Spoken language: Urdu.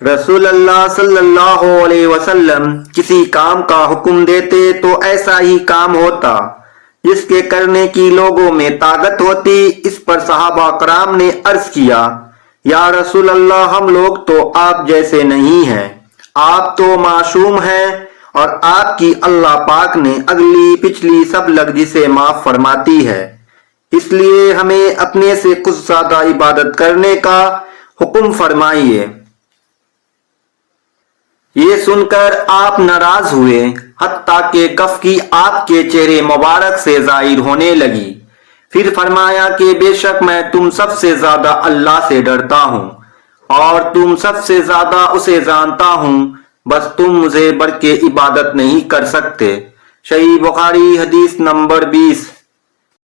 رسول اللہ صلی اللہ علیہ وسلم کسی کام کا حکم دیتے تو ایسا ہی کام ہوتا جس کے کرنے کی لوگوں میں طاقت ہوتی۔ اس پر صحابہ کرام نے عرض کیا، یا رسول اللہ، ہم لوگ تو آپ جیسے نہیں ہیں، آپ تو معصوم ہیں اور آپ کی اللہ پاک نے اگلی پچھلی سب لغزش سے معاف فرماتی ہے، اس لیے ہمیں اپنے سے کچھ زیادہ عبادت کرنے کا حکم فرمائیے۔ یہ سن کر آپ ناراض ہوئے، حتیٰ کہ کف کی آپ کے چہرے مبارک سے ظاہر ہونے لگی۔ پھر فرمایا کہ بے شک میں تم سب سے زیادہ اللہ سے ڈرتا ہوں اور تم سب سے زیادہ اسے جانتا ہوں، بس تم مجھے بڑھ کے عبادت نہیں کر سکتے۔ صحیح بخاری حدیث نمبر 20۔